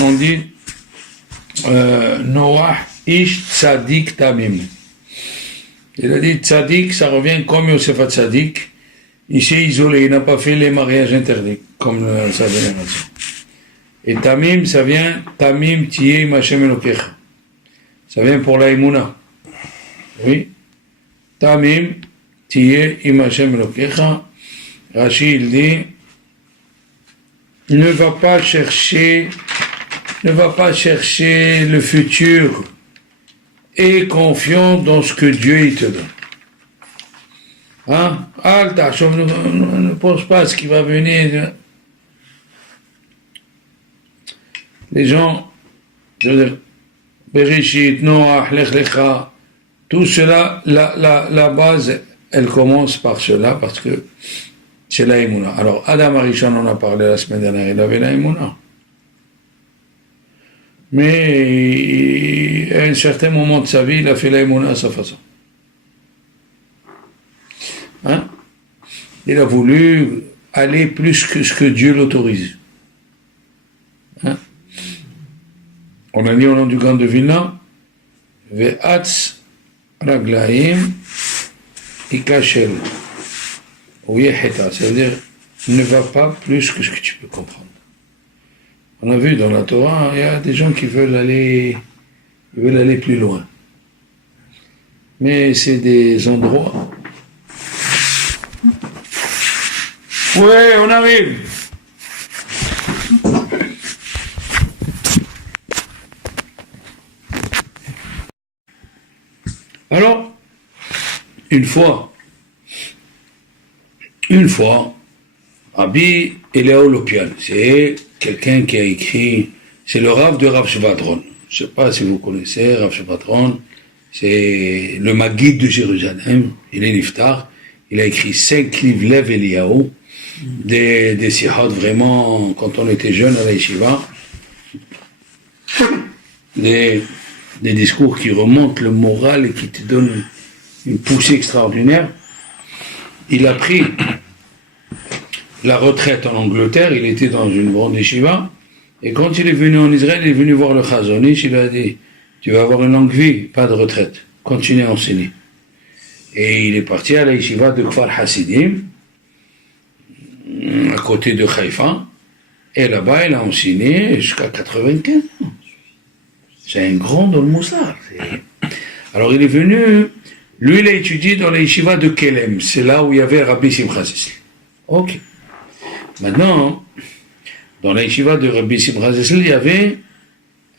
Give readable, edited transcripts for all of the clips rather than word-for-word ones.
on dit Noah Ish Tzadik Tamim. Il a dit Tzadik, ça revient comme Yosef Tzadik. Il s'est isolé, il n'a pas fait les mariages interdits, comme sa génération. Et Tamim, ça vient Tamim Tiye Machem Elokecha. Ça vient pour la Emouna. Oui. Tamim Tiye Machem Elokecha. Rashi, il dit ne va pas chercher le futur et confiant dans ce que Dieu il te donne. Hein? Ne pense pas à ce qui va venir. Les gens, Bereshit, Noach, Lech Lecha, tout cela, la base, elle commence par cela, parce que c'est la Emouna. Alors, Adam Arishon, on a parlé la semaine dernière, il avait la Emouna. Mais à un certain moment de sa vie, il a fait la Emouna à sa façon. Hein? Il a voulu aller plus que ce que Dieu l'autorise. Hein? On a dit au nom du grand de Vilna, Ve'atz raglaim ikashel. Ça veut dire, ne va pas plus que ce que tu peux comprendre. On a vu dans la Torah, il y a des gens qui veulent aller plus loin. Mais c'est des endroits. Ouais, on arrive. Alors, une fois, Rabbi Eliyahu Lopian, c'est quelqu'un qui a écrit, c'est le Rav de Rav Shvadron. Je ne sais pas si vous connaissez Rav Shvadron, c'est le Maguide de Jérusalem, il est niftar, il a écrit 5 livres Lev Eliyahu, des sihot vraiment, quand on était jeune à la yeshiva, des discours qui remontent le moral et qui te donnent une poussée extraordinaire. Il a pris la retraite en Angleterre, il était dans une grande yeshiva, et quand il est venu en Israël, il est venu voir le Chazon Ish, il a dit, tu vas avoir une longue vie, pas de retraite, continue à enseigner. Et il est parti à la yeshiva de Kfar Hasidim, à côté de Haïfa, et là-bas, il a enseigné jusqu'à 95 ans. C'est un grand dans le Moussar. Alors il est venu, lui il a étudié dans la yeshiva de Kelem, c'est là où il y avait Rabbi Simcha Zesli. Ok. Maintenant, dans la yeshiva de Rabbi Simcha Zesli, il y avait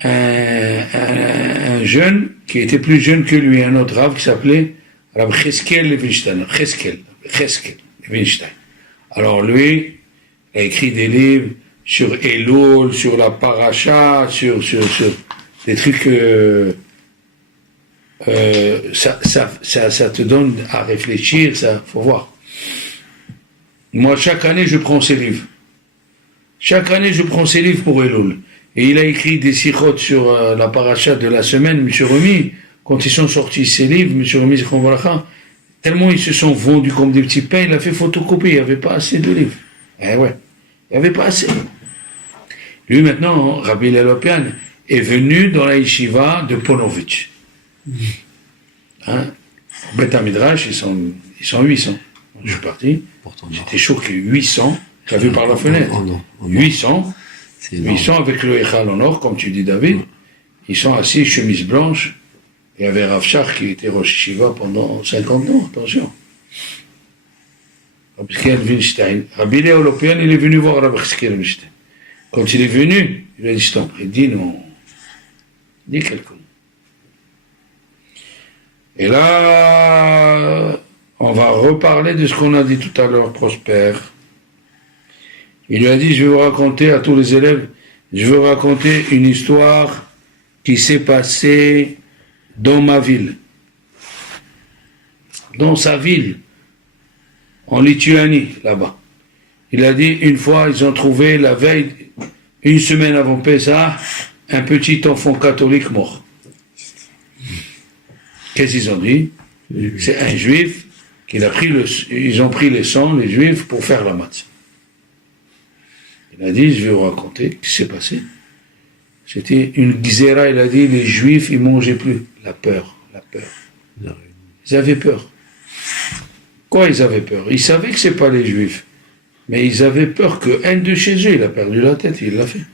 un jeune qui était plus jeune que lui, un autre Rav qui s'appelait Rabbi Cheskel Levinstein. Cheskel Levinstein. Alors lui, il a écrit des livres sur Elul, sur la paracha, sur des trucs, ça te donne à réfléchir, ça, faut voir. Moi, chaque année, je prends ces livres. Chaque année, je prends ces livres pour Elul. Et il a écrit des sikhot sur la paracha de la semaine, M. Remy, quand ils sont sortis ces livres, M. Remy, tellement ils se sont vendus comme des petits pains, il a fait photocopier, il n'y avait pas assez de livres. Eh ouais, il n'y avait pas assez. Lui, maintenant, Rabbi Lelopian, est venu dans la yeshiva de Ponovitch. Hein? Au Beth Midrash, ils sont 800. Je suis parti, j'étais choqué, 800, j'ai vu par la fenêtre. 800 avec le Echal en or, comme tu dis David, ils sont assis, chemise blanche, et il y avait Rav Shach qui était Rosh Yeshiva pendant 50 ans, attention. Rabbi Winstein. Rabbi Eliyahu Lopian, il est venu voir Rabbi Winstein. Quand il est venu, il a dit, je t'en prie, dis non. Dis quelque chose. Et là, on va reparler de ce qu'on a dit tout à l'heure, Prosper. Il lui a dit, je vais vous raconter à tous les élèves, je vais vous raconter une histoire qui s'est passée dans ma ville. Dans sa ville, en Lituanie, là-bas. Il a dit, une fois, ils ont trouvé la veille, une semaine avant Pessah, un petit enfant catholique mort. Qu'est-ce qu'ils ont dit? C'est un juif ils ont pris le sang, les juifs, pour faire la matzah. Il a dit, je vais vous raconter ce qui s'est passé. C'était une gzera, il a dit, les juifs, ils mangeaient plus. La peur. Ils avaient peur. Quoi ils avaient peur? Ils savaient que c'est pas les juifs. Mais ils avaient peur qu'un de chez eux, il a perdu la tête, il l'a fait.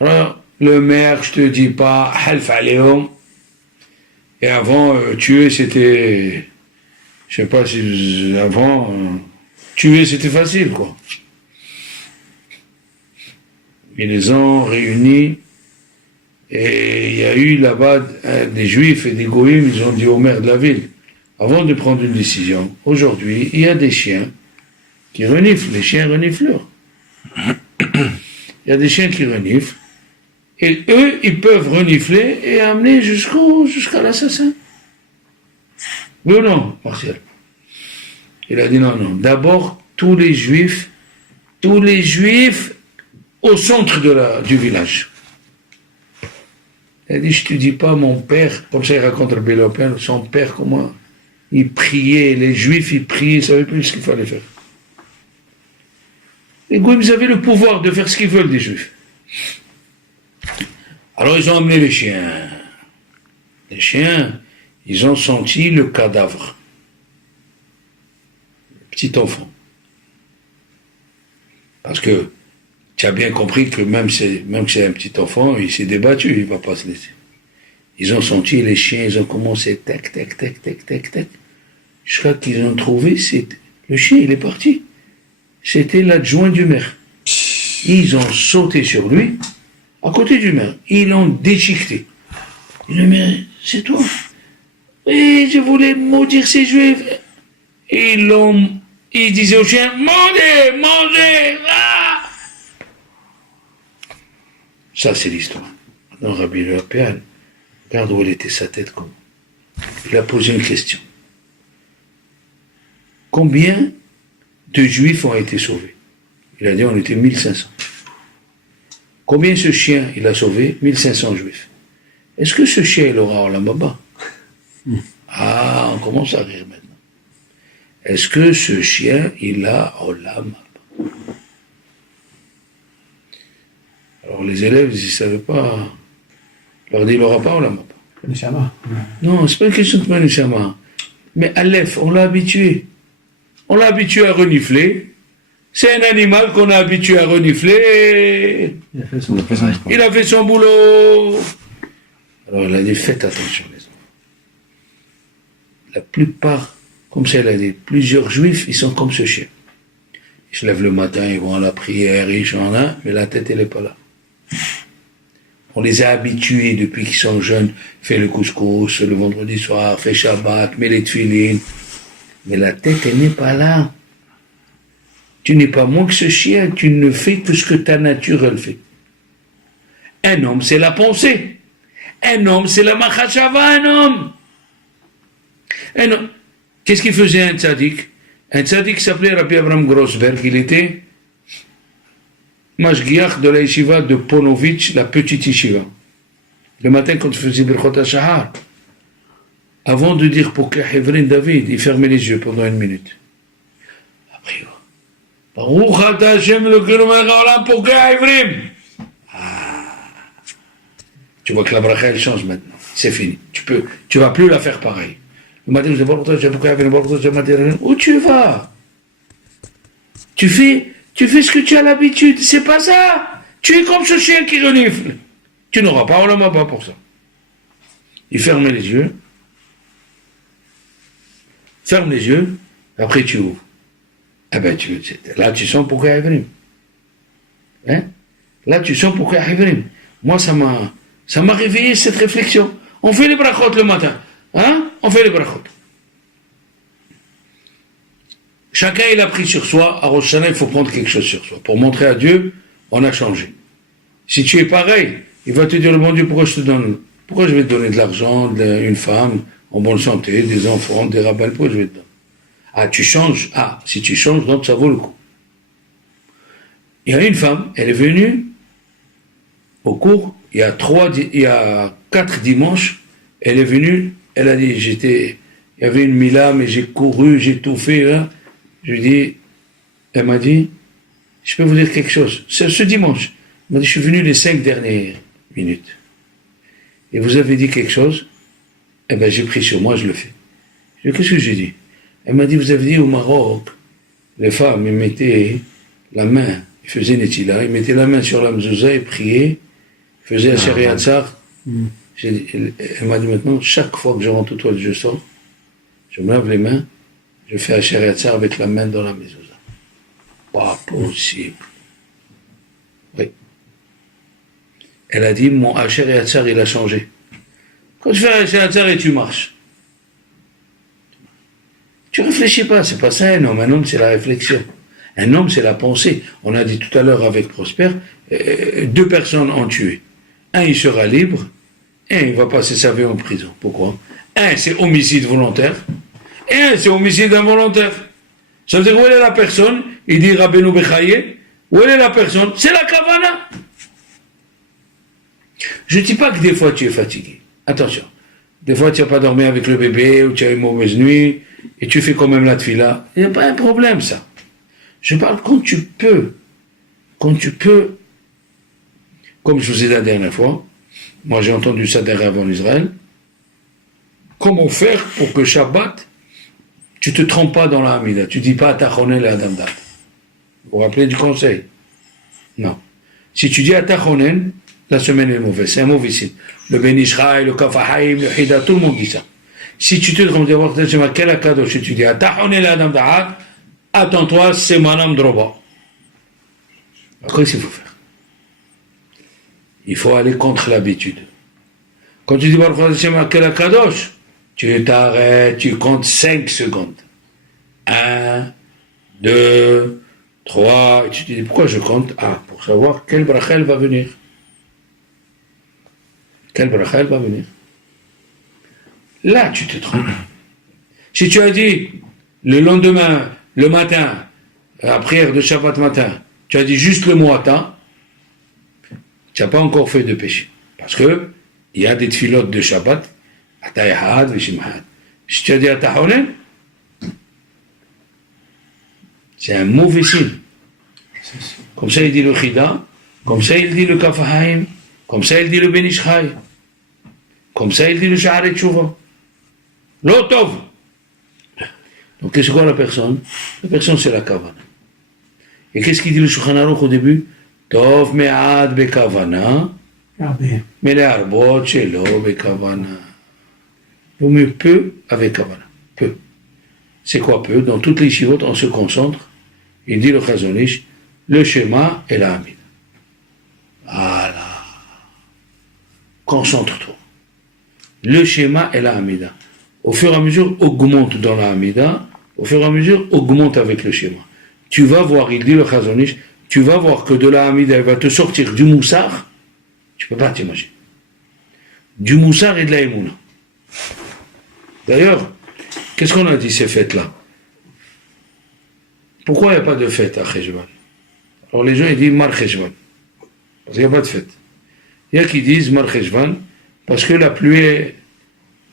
Alors, le maire, je te dis pas, half aléum. Et avant, tuer, c'était... Je sais pas si... Avant, tuer, c'était facile, quoi. Ils les ont réunis. Et il y a eu là-bas des juifs et des goïms, ils ont dit au maire de la ville, avant de prendre une décision, aujourd'hui, il y a des chiens qui reniflent, les chiens renifleurs. Il y a des chiens qui reniflent, et eux, ils peuvent renifler et amener jusqu'à l'assassin. Oui ou non, Martial? Il a dit non. D'abord, tous les juifs au centre du village. Il a dit, je te dis pas, mon père, comme ça il raconte le Bélopin, son père, comment il priait, les juifs, ils priaient, ils ne savaient plus ce qu'il fallait faire. Les goïms, ils avaient le pouvoir de faire ce qu'ils veulent des juifs. Alors ils ont amené les chiens. Les chiens, ils ont senti le cadavre. Le petit enfant. Parce que tu as bien compris que même que c'est un petit enfant, il s'est débattu, il ne va pas se laisser. Ils ont senti les chiens, ils ont commencé tac, jusqu'à qu'ils ont trouvé, le chien, il est parti. C'était l'adjoint du maire. Ils ont sauté sur lui, à côté du maire. Ils l'ont déchiqueté. Il dit, mais c'est toi. Et je voulais maudire ces juifs. Ils disaient au chien, mangez, ah! Ça, c'est l'histoire. Non, Rabbi Léopian, regarde où elle était sa tête. Il a posé une question. Combien de juifs ont été sauvés? Il a dit, on était 1500. Combien ce chien, il a sauvé? 1500 juifs. Est-ce que ce chien, il aura Olam Haba? Ah, on commence à rire maintenant. Est-ce que ce chien, il a Olam Haba? Alors les élèves, ils ne savaient pas. On leur dit, il n'aura pas Olam Haba. Non, c'est pas une question de Neshama. Mais Aleph, on l'a habitué. On l'a habitué à renifler. C'est un animal qu'on a habitué à renifler. Il a fait son boulot. Alors il a dit, faites attention les enfants. La plupart, comme ça il a dit, plusieurs juifs, ils sont comme ce chien. Ils se lèvent le matin, ils vont à la prière, ils chantent, mais la tête elle n'est pas là. On les a habitués depuis qu'ils sont jeunes, fait le couscous le vendredi soir, fait Shabbat, met les tefilines. Mais la tête, elle n'est pas là. Tu n'es pas moins que ce chien, tu ne fais que ce que ta nature, elle fait. Un homme, c'est la pensée. Un homme, c'est la machashava, un homme. Qu'est-ce qu'il faisait un tzaddik? Un tzaddik s'appelait Rabbi Abraham Grossberg, il était Mashgiach de la yeshiva de Ponovitch, la petite yeshiva. Le matin, quand il faisait Birchot HaShahar, avant de dire pour Hevrin David, il fermait les yeux pendant 1 minute. Après, Baruch Ata Hashem Elokeinu melech haolam pour Hevrim. Tu vois que la bracha, elle change maintenant. C'est fini. Tu vas plus la faire pareil. Le matin, je dis Baruch Ata Hashem Elokeinu melech haolam. Où tu vas? Tu fais ce que tu as l'habitude. C'est pas ça. Tu es comme ce chien qui renifle. Tu n'auras pas Olam Haba pour ça. Il ferme les yeux. Ferme les yeux. Après, tu ouvres. Ah ben, là, tu sens pour Hevrim. Hein? Là, tu sens pour Hevrim. Moi, ça m'a réveillé cette réflexion. On fait les brachot le matin. Hein? On fait les brachot. Chacun, il a pris sur soi. À Rosh Hashanah, il faut prendre quelque chose sur soi. Pour montrer à Dieu, on a changé. Si tu es pareil, il va te dire, le bon Dieu, pourquoi je vais te donner de l'argent, une femme, en bonne santé, des enfants, des rabbins, pourquoi je vais te donner? Ah, tu changes. Ah, si tu changes, donc ça vaut le coup. Il y a une femme, elle est venue au cours, il y a 4 dimanches, elle est venue, elle a dit, il y avait une mila, mais j'ai couru, j'ai tout fait, là. Je lui dis, elle m'a dit, je peux vous dire quelque chose. C'est ce dimanche. Il m'a dit, je suis venu les 5 dernières minutes. Et vous avez dit quelque chose? Eh bien, j'ai pris sur moi, je le fais. Je dis, qu'est-ce que j'ai dit? Elle m'a dit, vous avez dit au Maroc, les femmes, ils mettaient la main, ils faisaient Netila, ils mettaient la main sur la mezouza et priaient, ils faisaient la Sharia Tsar. Elle m'a dit maintenant, chaque fois que je rentre aux toilettes, je sors, je me lave les mains, je fais la Sharia Tsar avec la main dans la mezouza. Pas possible. Oui. Elle a dit, mon Hacher et Hatzar, il a changé. Quand tu fais Hacher et Hatzar et tu marches, tu réfléchis pas, c'est pas ça un homme c'est la réflexion. Un homme c'est la pensée. On a dit tout à l'heure avec Prosper, 2 personnes ont tué. Un il sera libre, un il va passer sa vie en prison. Pourquoi? Un c'est homicide volontaire, et un c'est homicide involontaire. Ça veut dire où est la personne? Il dit Rabbeinu Bechaye, où est la personne? C'est la Kavana. Je ne dis pas que des fois tu es fatigué. Attention. Des fois tu n'as pas dormi avec le bébé, ou tu as une mauvaise nuit, et tu fais quand même la tefila. Il n'y a pas un problème, ça. Je parle quand tu peux. Quand tu peux. Comme je vous ai dit la dernière fois, moi j'ai entendu ça derrière en Israël. Comment faire pour que Shabbat, tu ne te trompes pas dans la Hamida. Tu ne dis pas Atachonel et Adam Dat. Vous vous rappelez du conseil? Non. Si tu dis Atachonel, la semaine est mauvaise, c'est un mauvais signe. Le Ben Ishraï, le Kafahaïm, le Hida, tout le monde dit ça. Si tu te trompes de voir quel Akadosh, si tu dis Atachonel Adam Da'at, attends-toi, c'est Madame Droba. Alors qu'est-ce qu'il faut faire? Il faut aller contre l'habitude. Quand tu dis Baruch Hashem quel Akadosh, tu t'arrêtes, tu comptes 5 secondes. 1, 2, 3, et tu te dis pourquoi je compte? Ah, pour savoir quel brachel va venir. Quel brachel va venir? Là, tu te trompes. Si tu as dit le lendemain, le matin, la prière de Shabbat matin, tu as dit juste le mot Ata, tu n'as pas encore fait de péché. Parce que il y a des tfilotes de Shabbat, Ata Ehad, Veshimhad. Si tu as dit Ata Honen, c'est un mauvais signe. Comme ça, il dit le Chida, comme ça, il dit le Kafahaim, comme ça, il dit le Ben Ishraï, comme ça, il dit le Sha'aret Tshuva. L'Otov. Donc, qu'est-ce que la personne? La personne, c'est la Kavana. Et qu'est-ce qu'il dit le Shulchan Aruch au début? Tov me'ad bekavana, mais les arbot shelo bekavana. Vaut mieux peu avec Kavana. Peu. C'est quoi peu? Dans toutes les shivotes, on se concentre. Il dit le Chazon Ish, le schéma et la Hamida. Voilà. Concentre-toi. Le schéma et la Hamida. Au fur et à mesure, augmente dans la Hamida. Au fur et à mesure, augmente avec le schéma. Tu vas voir, il dit le Chazon Ish, tu vas voir que de la Hamida, elle va te sortir du moussard. Tu peux pas t'imaginer. Du moussard et de la Emouna. D'ailleurs, qu'est-ce qu'on a dit ces fêtes-là? Pourquoi il n'y a pas de fête à Cheshvan? Alors les gens ils disent Mar Cheshvan. Parce qu'il n'y a pas de fête. Il y a qui disent Mar Cheshvan parce que la pluie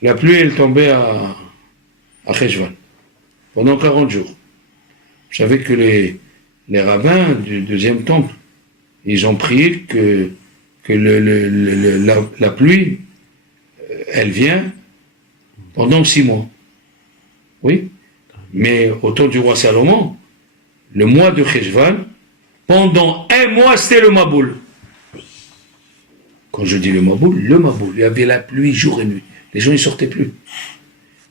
elle tombait à Cheshvan pendant 40 jours. Vous savez que les rabbins du deuxième temple, ils ont prié que la pluie, elle vient pendant 6 mois. Oui. Mais au temps du roi Salomon, le mois de Cheshvan, pendant 1 mois, c'était le Maboul. Quand je dis le Maboul, il y avait la pluie jour et nuit. Les gens ne sortaient plus.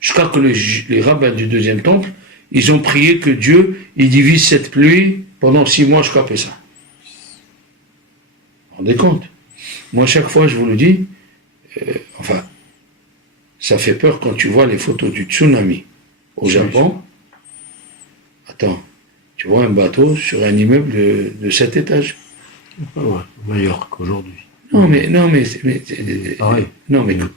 Jusqu'à que les rabbins du deuxième temple, ils ont prié que Dieu, il divise cette pluie pendant 6 mois jusqu'à Pessah. Vous vous rendez compte? Moi, chaque fois, je vous le dis, ça fait peur quand tu vois les photos du tsunami au Japon. Attends, tu vois un bateau sur un immeuble de 7 étages. Ouais, Majorque aujourd'hui. Non, mais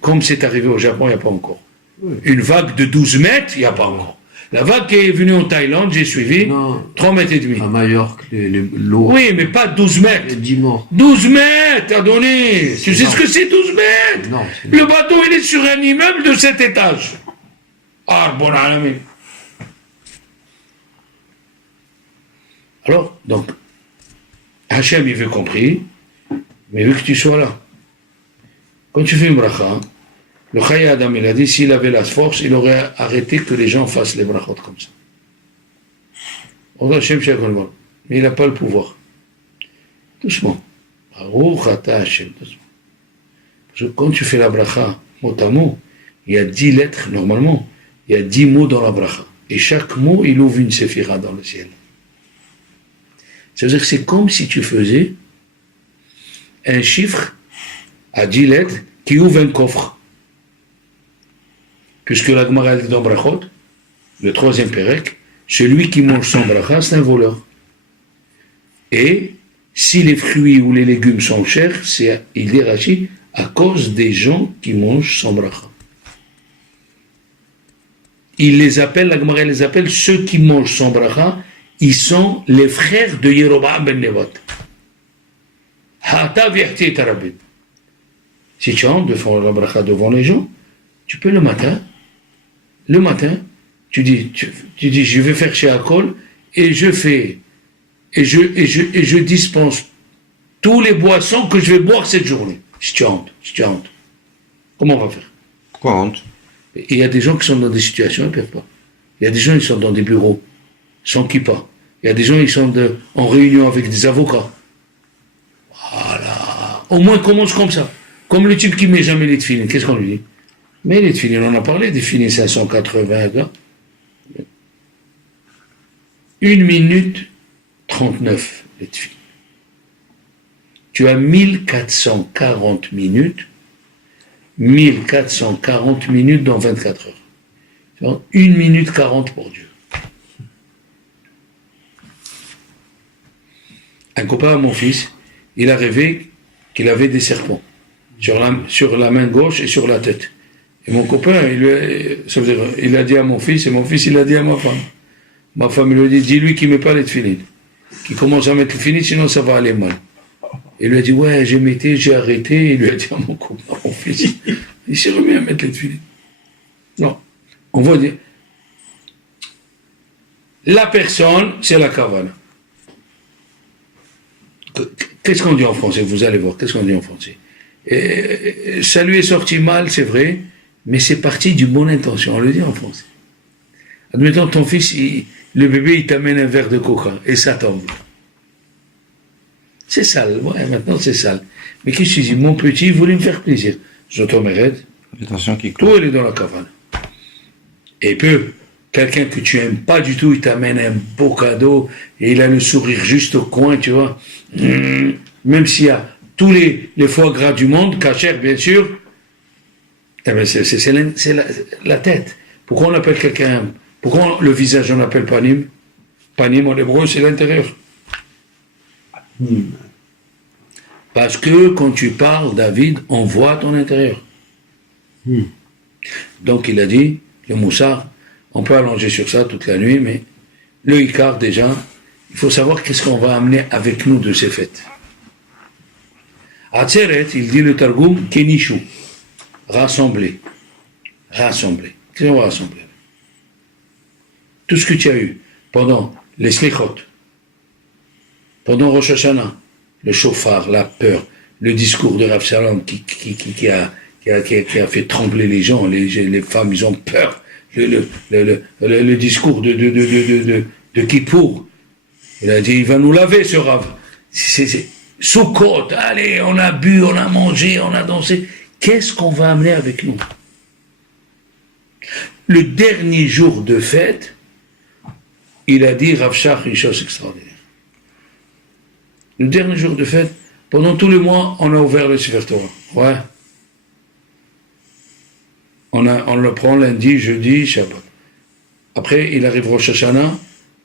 comme c'est arrivé au Japon, il n'y a pas encore. Oui. Une vague de 12 mètres, il n'y a pas encore. La vague qui est venue en Thaïlande, j'ai suivi, 3 mètres et demi. À Majorque, l'eau. Oui, mais pas 12 mètres. 10 morts. 12 mètres, Adonis. Tu sais ce que c'est 12 mètres? Non. Le bateau, il est sur un immeuble de 7 étages. Ah, bon ami. Alors, donc, Hachem, il veut compris, mais vu que tu sois là. Quand tu fais une bracha, le Chaya Adam, il a dit, s'il avait la force, il aurait arrêté que les gens fassent les brachot comme ça. Mais il n'a pas le pouvoir. Doucement. Baruch ata Hashem, doucement. Parce que quand tu fais la bracha, mot à mot, il y a 10 lettres, normalement, il y a 10 mots dans la bracha. Et chaque mot, il ouvre une séphira dans le ciel. C'est-à-dire que c'est comme si tu faisais un chiffre à 10 lettres qui ouvre un coffre. Puisque la Gemara dit dans Brachot, le troisième pérec, celui qui mange sans bracha, c'est un voleur. Et si les fruits ou les légumes sont chers, c'est, il dit Rashi, à cause des gens qui mangent sans bracha. Il les appelle, la Gemara les appelle, ceux qui mangent sans bracha, ils sont les frères de Yeroboam ben Nevat. Si tu entres de faire la bracha devant les gens, tu peux le matin, tu dis, je vais faire chez Akol, et je dispense tous les boissons que je vais boire cette journée. Si tu entres. Comment on va faire? Pourquoi honte? Et il y a des gens qui sont dans des situations, ils ne peuvent pas. Il y a des gens qui sont dans des bureaux, sans kippa. Il y a des gens qui sont en réunion avec des avocats. Voilà. Au moins commence comme ça. Comme le type qui ne met jamais les tefilines. Qu'est-ce qu'on lui dit? Mais les tefilines, on en a parlé, des tefilines 580, là. 1 minute 39, les tefilines. Tu as 1440 minutes. 1440 minutes dans 24 heures. 1 minute 40 pour Dieu. Un copain à mon fils, il a rêvé qu'il avait des serpents sur la main gauche et sur la tête. Et mon copain, il a dit à mon fils, et mon fils, il a dit à ma femme. Ma femme, il lui a dit, dis-lui qu'il ne met pas les tefilines. Qu'il commence à mettre les tefilines, sinon ça va aller mal. Il lui a dit, ouais, j'ai arrêté. Il lui a dit à mon copain, mon fils, il s'est remis à mettre les tefilines. Non. On va dire, la personne, c'est la kavana. Qu'est-ce qu'on dit en français? Vous allez voir, qu'est-ce qu'on dit en français? Ça lui est sorti mal, c'est vrai, mais c'est parti d'une bonne intention, on le dit en français. Admettons, ton fils, le bébé, il t'amène un verre de coca, et ça tombe. C'est sale, ouais, maintenant c'est sale. Mais qu'est-ce que tu dis? Mon petit voulait me faire plaisir. Je tombe raide. Attention qui Tout, il est dans la cavale. Et puis, quelqu'un que tu aimes pas du tout, il t'amène un beau cadeau, et il a le sourire juste au coin, tu vois. Même s'il y a tous les foie gras du monde, cachère bien sûr, eh bien c'est la tête. Pourquoi on appelle quelqu'un, pourquoi le visage on appelle panim? Panim en hébreu c'est l'intérieur. Parce que quand tu parles, David, on voit ton intérieur. Donc il a dit, le moussard, on peut allonger sur ça toute la nuit, mais le Icar déjà, il faut savoir qu'est-ce qu'on va amener avec nous de ces fêtes. Atzeret, il dit le Targum, Kenishu, rassembler. Rassembler. Qu'est-ce qu'on va rassembler? Tout ce que tu as eu pendant les Slichot, pendant Rosh Hashanah, le chauffard, la peur, le discours de Rav Shalom qui a fait trembler les gens, les femmes, ils ont peur, le discours de Kippour, il a dit, il va nous laver ce Rav. C'est Soukot, allez, on a bu, on a mangé, on a dansé. Qu'est-ce qu'on va amener avec nous? Le dernier jour de fête, il a dit Rav Shach, une chose extraordinaire. Le dernier jour de fête, pendant tous les mois, on a ouvert le Sefer Torah. Ouais. On le prend lundi, jeudi, Shabbat. Après, il arrive Rosh Hashanah,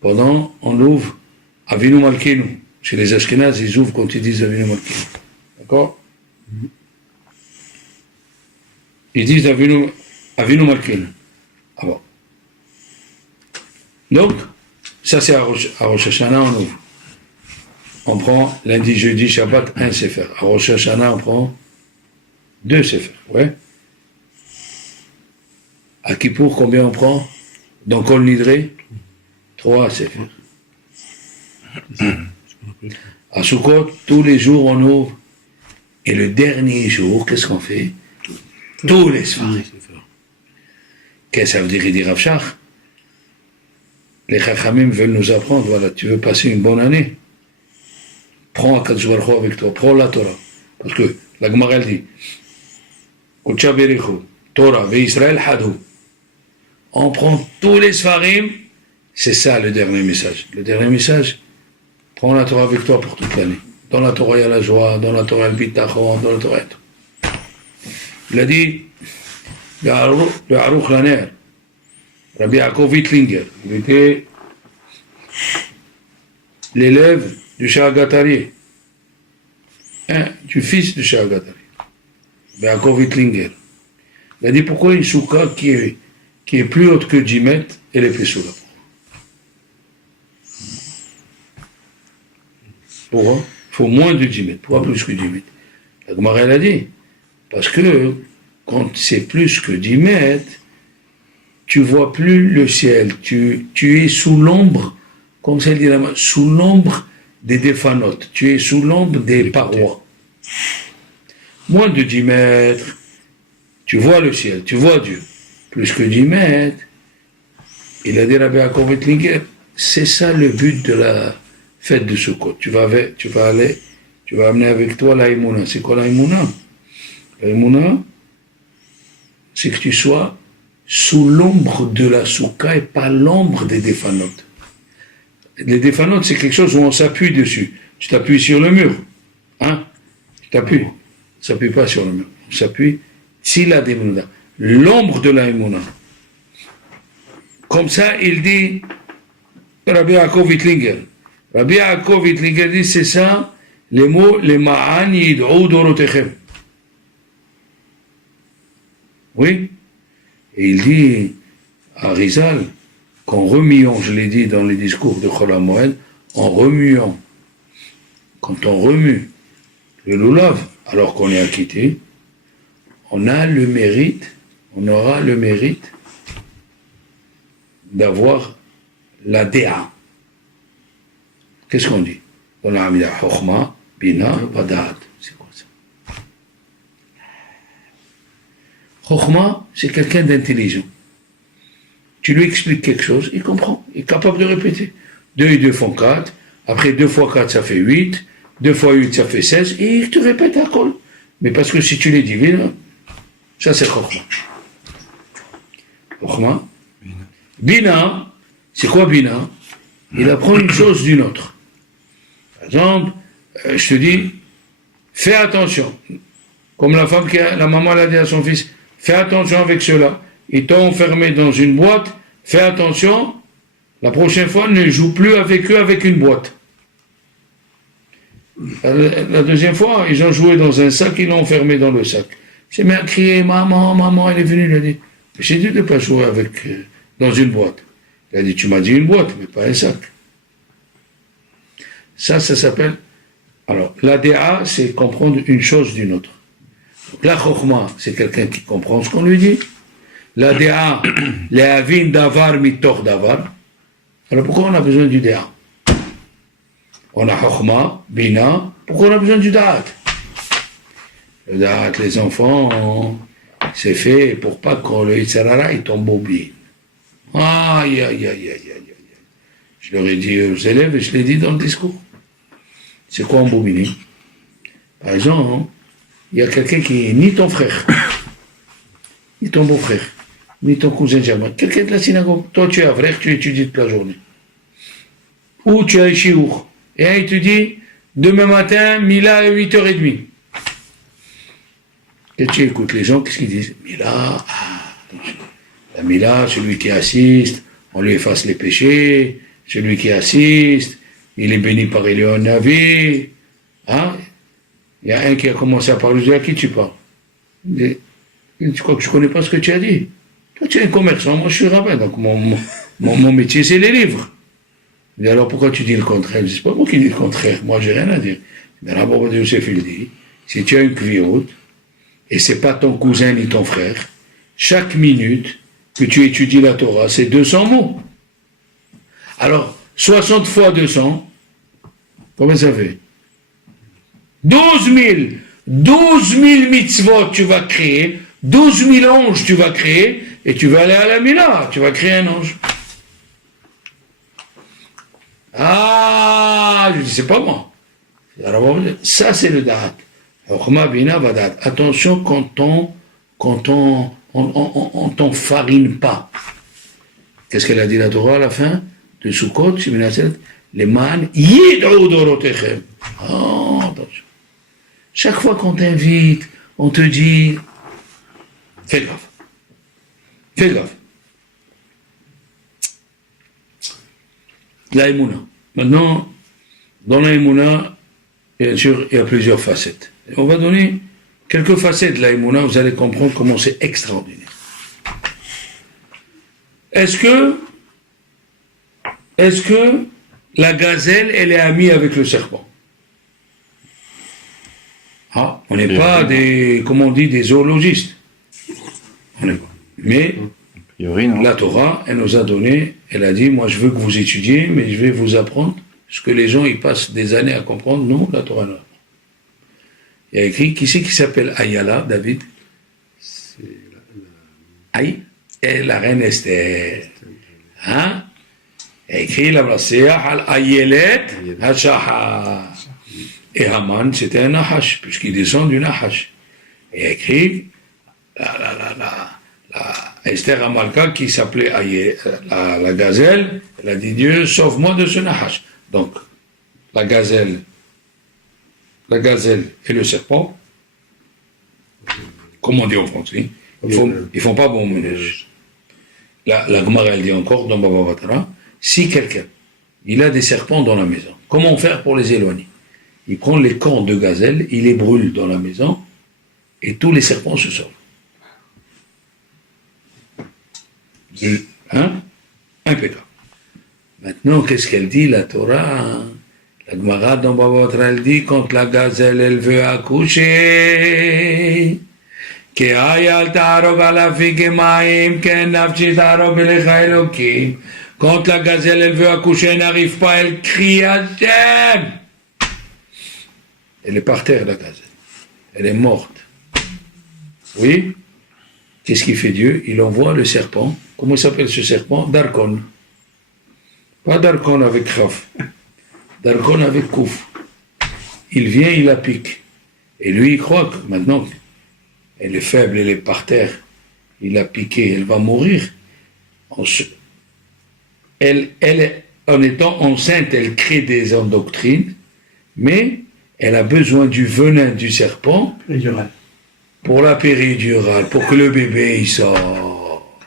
on ouvre Avinu Malkeinu. Chez les Ashkenazes, ils ouvrent quand ils disent Avinu Malkeinu. D'accord? Ils disent Avinu Malkeinu. Ah bon. Donc, ça c'est à Rosh Hashanah, on ouvre. On prend lundi, jeudi, Shabbat, un Sefer. À Rosh Hashanah, on prend 2 Sefer. Ouais. À Kippour, combien on prend? Dans Kol Nidré, 3 Sefer. À Sukkot, tous les jours, on ouvre Et le dernier jour, qu'est-ce qu'on fait? Tous les Sfarim. Qu'est-ce que ça veut dire, il dit Rav Shach? Les Chachamim veulent nous apprendre, voilà, tu veux passer une bonne année, prends Akadosh Baruch Hu avec toi, prends la Torah. Parce que la Gemara elle dit, Kodesh Berichu, Torah, Ve'Israël Hadou. On prend tous les Sfarim, c'est ça le dernier message. Le dernier message, prends la Torah avec toi pour toute l'année. Dans la Torah, il y a la joie, dans la Torah, il y a le bitachon, dans la Torah, il y a tout. Il a dit, le Aruch Laner, Rabbi Yaakov Wittlinger, il était l'élève du Shagatari, du fils du Shagatari, Rabbi Yaakov Wittlinger. Il a dit pourquoi une soukha qui est plus haute que 10 mètres, elle est fait là. Pourquoi? Il faut moins de 10 mètres, pourquoi plus que 10 mètres? La Gemara elle a dit, parce que quand c'est plus que 10 mètres, tu vois plus le ciel, tu es sous l'ombre, comme ça dit la main, sous l'ombre des défanotes, tu es sous l'ombre des parois. Moins de 10 mètres, tu vois le ciel, tu vois Dieu. Plus que 10 mètres, il a dit Rabbi Yaakov Wittlinger, c'est ça le but de la fête de Sukkot. Tu vas amener avec toi la Emouna. C'est quoi la Emouna? La Emouna, c'est que tu sois sous l'ombre de la soukha et pas l'ombre des défanotes. Les défanotes, c'est quelque chose où on s'appuie dessus. Tu t'appuies sur le mur. Hein? Tu t'appuies. On ne s'appuie pas sur le mur. On s'appuie sur la démouna. L'ombre de la Emouna. Comme ça, il dit Rabbi Yaakov Wittlinger. Rabbi Yaakov Wittlinger dit, c'est ça, les mots, les ma'an yid'ou dorotechem. Oui? Et il dit à Rizal qu'en remuant, je l'ai dit dans les discours de Chol HaMoed, en remuant, quand on remue le loulav, alors qu'on est acquitté, on aura le mérite d'avoir la déa. Qu'est-ce qu'on dit? Dans la Hamida, Chokhma, Bina, Badat. C'est quoi ça? Chokhma, c'est quelqu'un d'intelligent. Tu lui expliques quelque chose, il comprend, il est capable de répéter. 2 et 2 font 4, après 2 fois 4 ça fait 8, 2 fois 8 ça fait 16, et il te répète à col. Mais parce que si tu les divines, ça c'est Chokhma. Chokhma. Bina, c'est quoi Bina? Il apprend une chose d'une autre. Par exemple, je te dis, fais attention. Comme la maman l'a dit à son fils, fais attention avec cela. Ils t'ont enfermé dans une boîte, fais attention, la prochaine fois, ne joue plus avec eux avec une boîte. La deuxième fois, ils ont joué dans un sac, ils l'ont enfermé dans le sac. Il s'est mis à crier, maman, elle est venue, il a dit, j'ai dit de ne pas jouer dans une boîte. Il a dit, tu m'as dit une boîte, mais pas un sac. Ça s'appelle... Alors, l'ADA, c'est comprendre une chose d'une autre. Donc, la chokhma, c'est quelqu'un qui comprend ce qu'on lui dit. L'ADA, le'avin davar mitoch davar. Alors, pourquoi on a besoin du DA? On a chokhma, bina, pourquoi on a besoin du da'at? Le da'at, les enfants, c'est fait pour pas que le Yitzhara, il tombe au bine. Aïe. Je leur ai dit aux élèves et je l'ai dit dans le discours. C'est quoi embobiner? Par exemple, il y a quelqu'un qui est ni ton frère, ni ton beau-frère, ni ton cousin germain, quelqu'un de la synagogue. Toi, tu es un frère, tu étudies toute la journée. Ou tu as un chiour. Et il te dit, demain matin, Mila à 8h30. Et tu écoutes les gens, qu'est-ce qu'ils disent? Mila, la Mila, celui qui assiste, on lui efface les péchés, celui qui assiste, il est béni par Elion Navi. Hein? Il y a un qui a commencé à parler, je dis, à qui tu parles? Tu crois que je ne connais pas ce que tu as dit? Toi, tu es un commerçant, moi je suis rabbin, donc mon métier c'est les livres. Il dit, alors pourquoi tu dis le contraire? Je dis, c'est pas moi qui dis le contraire, moi j'ai rien à dire. Mais Rabbi Ovadia Yosef, il dit, si tu as une kviout, et c'est pas ton cousin ni ton frère, chaque minute que tu étudies la Torah, c'est 200 mots. Alors, 60 fois 200, combien ça fait? 12 000. 12 000 mitzvot tu vas créer, 12 000 anges tu vas créer, et tu vas aller à la Mila, tu vas créer un ange. Ah, je dis, c'est pas moi. Ça, c'est le da'at. Attention quand on t'enfarine pas. Qu'est-ce qu'elle a dit la Torah à la fin de Sukkot, les man yid'u dorotechem. Oh, attention. Chaque fois qu'on t'invite, on te dit, fais gaffe. Fais gaffe. La Emouna. Maintenant, dans la Emouna, bien sûr, il y a plusieurs facettes. Et on va donner quelques facettes de la Emouna, vous allez comprendre comment c'est extraordinaire. Est-ce que la gazelle, elle est amie avec le serpent? Ah, on n'est pas des, comment on dit, des zoologistes. On n'est pas. Mais la Torah, elle nous a donné, elle a dit, moi je veux que vous étudiez, mais je vais vous apprendre ce que les gens ils passent des années à comprendre. Non, la Torah non. Il y a écrit, qui c'est qui s'appelle Ayala, David? C'est Aïe, et la reine Esther. Hein? Il y a écrit la Blaséah al Ayelet Hachahar. Et Haman, c'était un Nahash, puisqu'il descend du Nahash. Et il y a écrit la Esther Amalka qui s'appelait la gazelle, elle a dit Dieu, sauve-moi de ce Nahash. Donc, la gazelle et le serpent, comme on dit en français, ils font pas bon ménage. La Gemara, elle dit encore dans Baba Vatara, si quelqu'un, il a des serpents dans la maison, comment faire pour les éloigner? Il prend les cornes de gazelle, il les brûle dans la maison, et tous les serpents se sauvent. Hein? Impeccable. Maintenant, qu'est-ce qu'elle dit, la Torah? La Gemara dans Baba Vatara, elle dit, quand la gazelle, elle veut accoucher, quand la gazelle, elle veut accoucher, elle n'arrive pas, elle crie Hachem. Elle est par terre, la gazelle. Elle est morte. Oui? Qu'est-ce qu'il fait Dieu? Il envoie le serpent. Comment s'appelle ce serpent? Darkon. Pas Darkon avec Khaf. Darkon avec Kouf. Il vient, il la pique. Et lui, il croit que maintenant, elle est faible, elle est par terre. Il l'a piqué, elle va mourir. Elle, en étant enceinte, elle crée des endoctrines, mais elle a besoin du venin du serpent pour la péridurale, pour que le bébé il sort.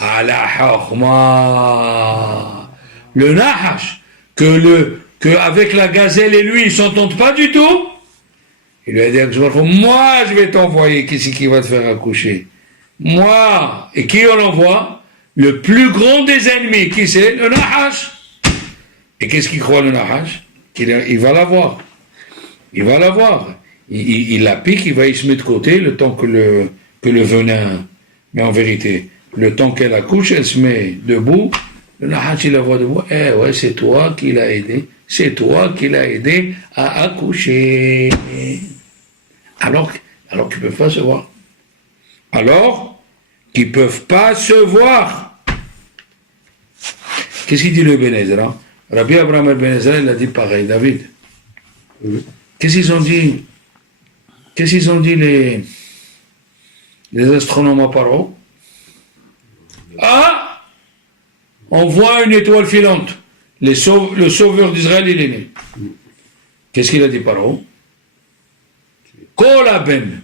À la chokma. Le nahash, que avec la gazelle et lui, ils s'entendent pas du tout. Il lui a dit, moi je vais t'envoyer, qui c'est qui va te faire accoucher? Moi. Et qui on envoie? Le plus grand des ennemis, qui c'est? Le Nahash. Et qu'est-ce qu'il croit le Nahash? Il va l'avoir. Il va l'avoir. Il la pique, il va y se mettre de côté le temps que le venin. Mais en vérité, le temps qu'elle accouche, elle se met debout. Le Nahash, il la voit debout. Eh ouais, c'est toi qui l'as aidé. C'est toi qui l'as aidé à accoucher. Alors qu'ils ne peuvent pas se voir. Alors qu'ils ne peuvent pas se voir. Qu'est-ce qu'il dit le Ben Ezra? Rabbi Abraham Ben Ezra, il a dit pareil, David. Qu'est-ce qu'ils ont dit? Qu'est-ce qu'ils ont dit les astronomes à Paro? Ah! On voit une étoile filante. Le sauveur d'Israël, il est né. Qu'est-ce qu'il a dit Paro? Kol haben.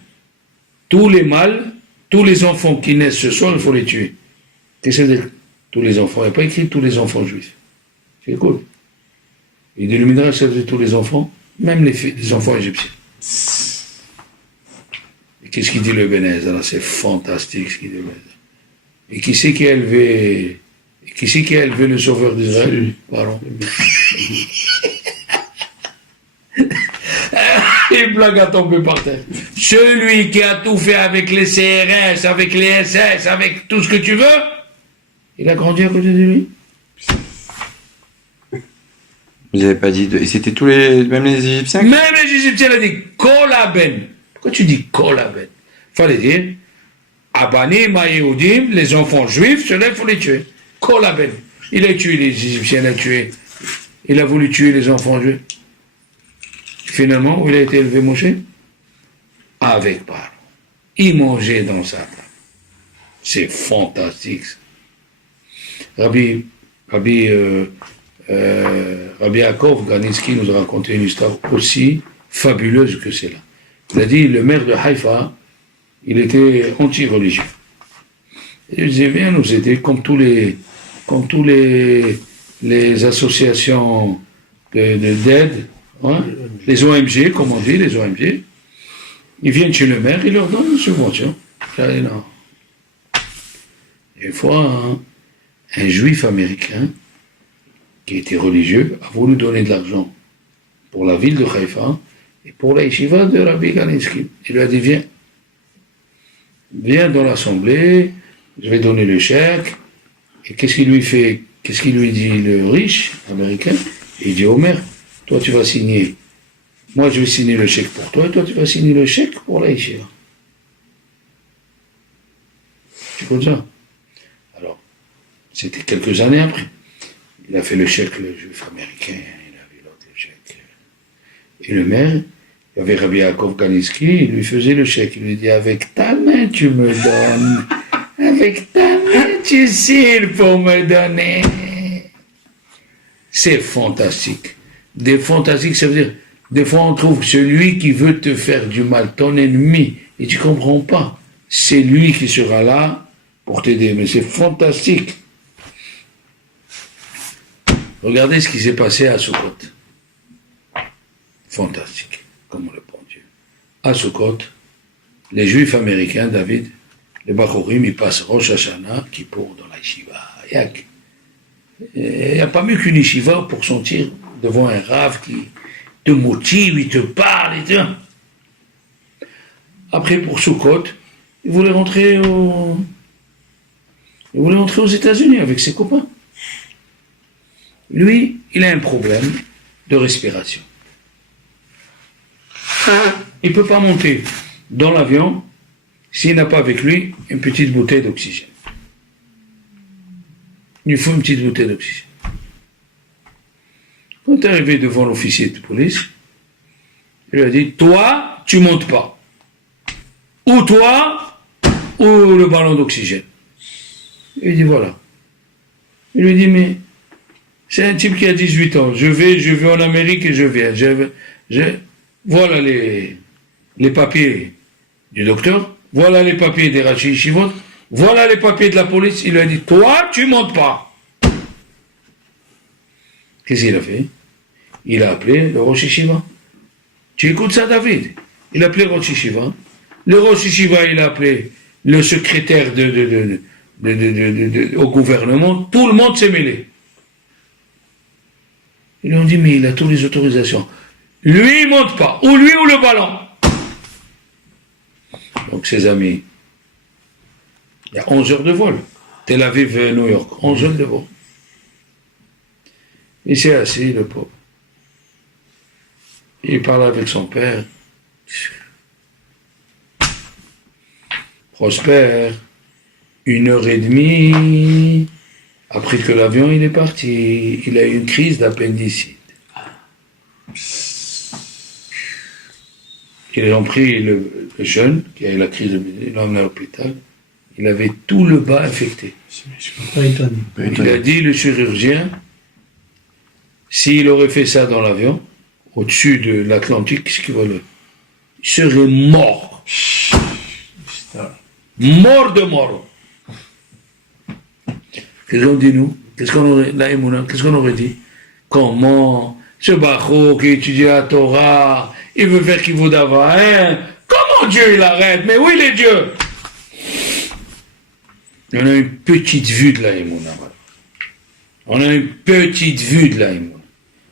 Tous les mâles, tous les enfants qui naissent ce soir, il faut les tuer. Qu'est-ce que c'est? Tous les enfants. Il n'y a pas écrit tous les enfants juifs. C'est cool. Il dit le Midrash, c'est tous les enfants, même les enfants égyptiens. Et qu'est-ce qu'il dit le Ben Ezra? C'est fantastique ce qu'il dit le Ben Ezra. Et qui c'est qui a élevé le sauveur d'Israël? Pardon. Il blague à tomber par terre. Celui qui a tout fait avec les CRS, avec les SS, avec tout ce que tu veux, il a grandi à côté de lui. Vous n'avez pas dit... Et c'était tous les... Même les Égyptiens? Même les Égyptiens ont dit Kolaben. Pourquoi tu dis Kolaben? Fallait dire Abanim Yehudim, les enfants juifs, ceux-là, il faut les tuer. Kolaben. Il a tué les Égyptiens, il a tué. Il a voulu tuer les enfants juifs. Finalement, où il a été élevé, Moshe? Avec Paro. Il mangeait dans sa table. C'est fantastique. Rabbi Yaakov Kanievski nous a raconté une histoire aussi fabuleuse que celle-là. Il a dit, le maire de Haïfa, il était anti-religieux. Il disait, viens nous aider, comme tous les associations d'aide, hein, les OMG, comme on dit, les OMG, ils viennent chez le maire, ils leur donnent une subvention. Non. Une fois, hein, un juif américain, qui était religieux, a voulu donner de l'argent pour la ville de Haïfa et pour la yeshiva de Rabbi Kanievski. Il lui a dit, viens dans l'assemblée, je vais donner le chèque. Et qu'est-ce qu'il lui fait? Qu'est-ce qu'il lui dit, le riche américain? Il dit au maire, toi tu vas signer, moi je vais signer le chèque pour toi, et toi tu vas signer le chèque pour la yeshiva. Tu comprends ça? Alors, c'était quelques années après. Il a fait le chèque, le juif américain, il a vu l'autre le chèque. Et le maire, il y avait Rabbi Yaakov Kanievski, il lui faisait le chèque. Il lui dit, avec ta main tu me donnes, avec ta main tu signes pour me donner. C'est fantastique. Des fantastiques, ça veut dire, des fois on trouve celui qui veut te faire du mal, ton ennemi, et tu ne comprends pas. C'est lui qui sera là pour t'aider, mais c'est fantastique. Regardez ce qui s'est passé à Sukkot. Fantastique, comme le bon Dieu. À Sukkot, les Juifs américains, David, les Bachorim, ils passent Rosh Hashanah, Kippour dans la yeshiva. Il n'y a pas mieux qu'une yeshiva pour sentir devant un rave qui te motive, il te parle, et tout. Après, pour Sukkot, il voulait rentrer aux États-Unis avec ses copains. Lui, il a un problème de respiration. Il ne peut pas monter dans l'avion s'il n'a pas avec lui une petite bouteille d'oxygène. Il lui faut une petite bouteille d'oxygène. Quand il est arrivé devant l'officier de police, il lui a dit, toi, tu ne montes pas. Ou toi, ou le ballon d'oxygène. Il dit, voilà. Il lui dit, mais c'est un type qui a 18 ans. Je vais en Amérique et je viens. Voilà les papiers du docteur. Voilà les papiers des Rashi Yeshivot. Voilà les papiers de la police. Il lui a dit, toi, tu montes pas. Qu'est-ce qu'il a fait? Il a appelé le Rosh Yeshiva. Tu écoutes ça, David? Il a appelé le Rosh Yeshiva. Le Rosh Yeshiva, il a appelé le secrétaire au gouvernement. Tout le monde s'est mêlé. Ils lui ont dit, mais il a toutes les autorisations. Lui, il ne monte pas. Ou lui ou le ballon. Donc, ses amis, il y a 11 heures de vol. Tel Aviv, New York. 11 heures de vol. Il s'est assis, le pauvre. Il parle avec son père. Prosper, 1h30 après que l'avion il est parti, il a eu une crise d'appendicite. Ils ont pris le jeune qui a eu la crise d'appendicite, ils l'ont emmené à l'hôpital. Il avait tout le bas infecté. Il a dit, le chirurgien, s'il aurait fait ça dans l'avion, au-dessus de l'Atlantique, qu'est-ce qu'il va le... Il serait mort. Mort de mort. Qu'est-ce qu'on dit nous? Qu'est-ce qu'on aurait dit? Comment ce Bachou qui étudie la Torah, il veut faire qu'il vaut d'avant, hein? Comment Dieu il arrête? Mais où il est Dieu? On a une petite vue de la Emouna. On a une petite vue de la Emouna.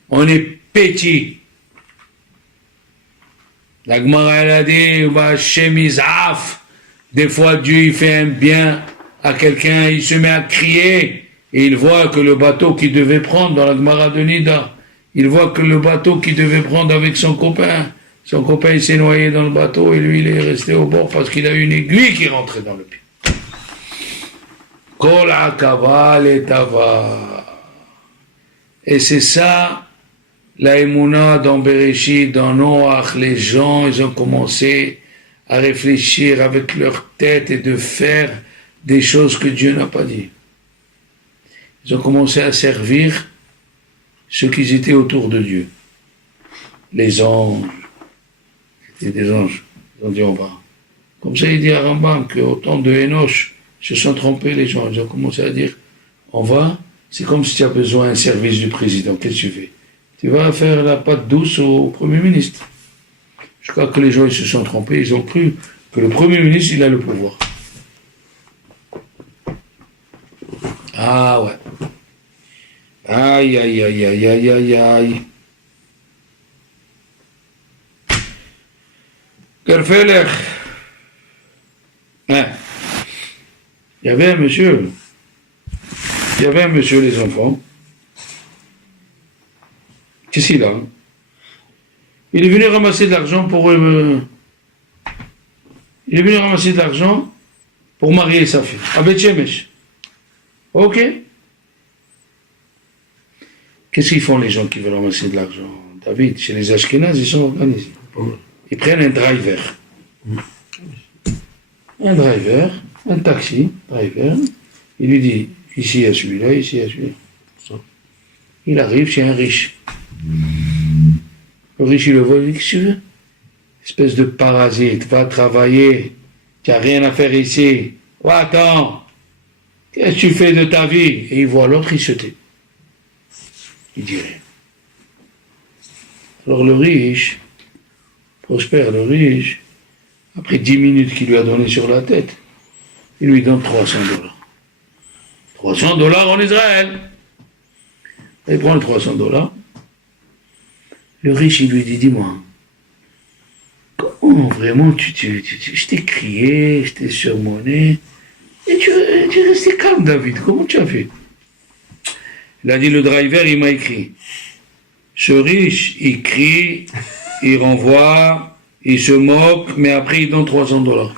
On est petit. La Gemara elle a dit, des fois Dieu il fait un bien à quelqu'un, il se met à crier et il voit que le bateau qu'il devait prendre dans la Gemara de Nida, il voit que le bateau qu'il devait prendre avec son copain il s'est noyé dans le bateau et lui il est resté au bord parce qu'il a eu une aiguille qui rentrait dans le pied. Kol akava letava. Et c'est ça, la Emouna dans Bereshit, dans Noach, les gens, ils ont commencé à réfléchir avec leur tête et de faire des choses que Dieu n'a pas dit. Ils ont commencé à servir ceux qui étaient autour de Dieu. Les anges. C'était des anges. Ils ont dit on va. Comme ça, il dit à Rambam qu'au temps de Enoch, se sont trompés les gens. Ils ont commencé à dire on va. C'est comme si tu as besoin d'un service du président. Qu'est-ce que tu fais? Tu vas faire la pâte douce au Premier ministre. Je crois que les gens ils se sont trompés. Ils ont cru que le Premier ministre, il a le pouvoir. Ah ouais. Aïe, aïe, aïe, aïe, aïe, aïe, aïe. Kerfeler. Hein. Il y avait un monsieur, les enfants. Qu'est-ce qu'il a? Il est venu ramasser de l'argent pour marier sa fille. À Beth Shemesh. Ok. Qu'est-ce qu'ils font les gens qui veulent ramasser de l'argent? David, chez les Ashkénazes, ils sont organisés. Ils prennent un driver. Un taxi, driver. Il lui dit, ici à celui-là, ici à celui-là. Il arrive chez un riche. Le riche, il le voit, il dit, qu'est-ce que tu veux? Espèce de parasite, va travailler. Tu n'as rien à faire ici. Oh, attends. Qu'est-ce que tu fais de ta vie? Et il voit l'autre, il se tait. Il dit rien. Alors le riche, Prosper, le riche, après 10 minutes qu'il lui a donné sur la tête, il lui donne $300. $300 en Israël. Il prend les $300. Le riche, il lui dit, dis-moi, comment vraiment je t'ai crié, je t'ai surmonné, et tu es resté calme, David, comment tu as fait? Il a dit, le driver, il m'a écrit. Ce riche, il crie, il renvoie, il se moque, mais après, il donne $300.